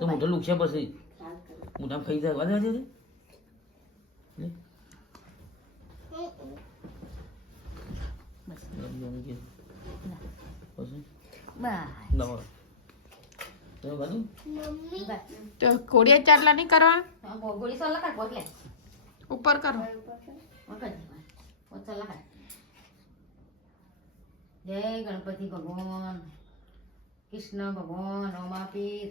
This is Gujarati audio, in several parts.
તો મોટો લુક છે? પછી તમે ખાઈ જાય વાંધો તો કોડિયા ચાટલા નહીં કરવા? હા, ઉપર કરો. જય ગણપતિ ભગવાન. કૃષ્ણ ભગવાન ઓમાપીર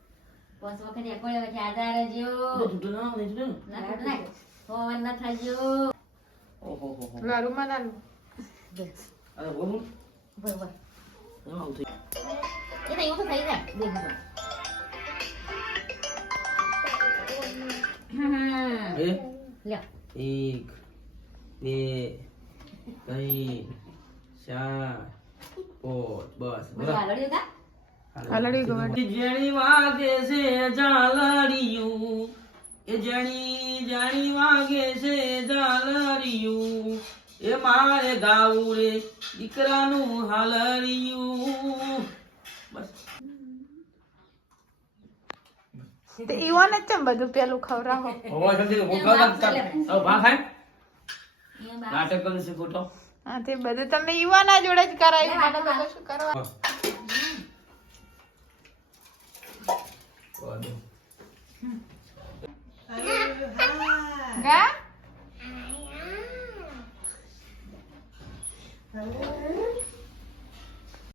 વખતે એકોય વખતે આધાર રહેજો. તૂટો ના આવે તૂટો ના તૂટ નાખ. પવન ના થાજો. ઓહો હો હો લારુમાં લાલુ અરે બોલું બરોબર. એમ આવું થઈ એ તો એવું તો થઈ જાય. બે મિનિટ. હમ. એ લ્યો. એક બે ત્રણ ચાર પાંચ બસ મને જેણી વાગે છે ઝાલરિયું. એ જેણી જાણી વાગે છે ઝાલરિયું. એ મારે ગાવું રે દીકરાનું હાલરિયું. બસ. તે ઈવાને ચમ બધું પેલું ખવરાવો હોવા સમજી લો મોટો હવે ભા ખાય. નાટક કરે છે ખોટો હા તે બધું તમે ઈવાના જોડે જ કરાય. મને તો કશું કરવા Enggak? Ayam.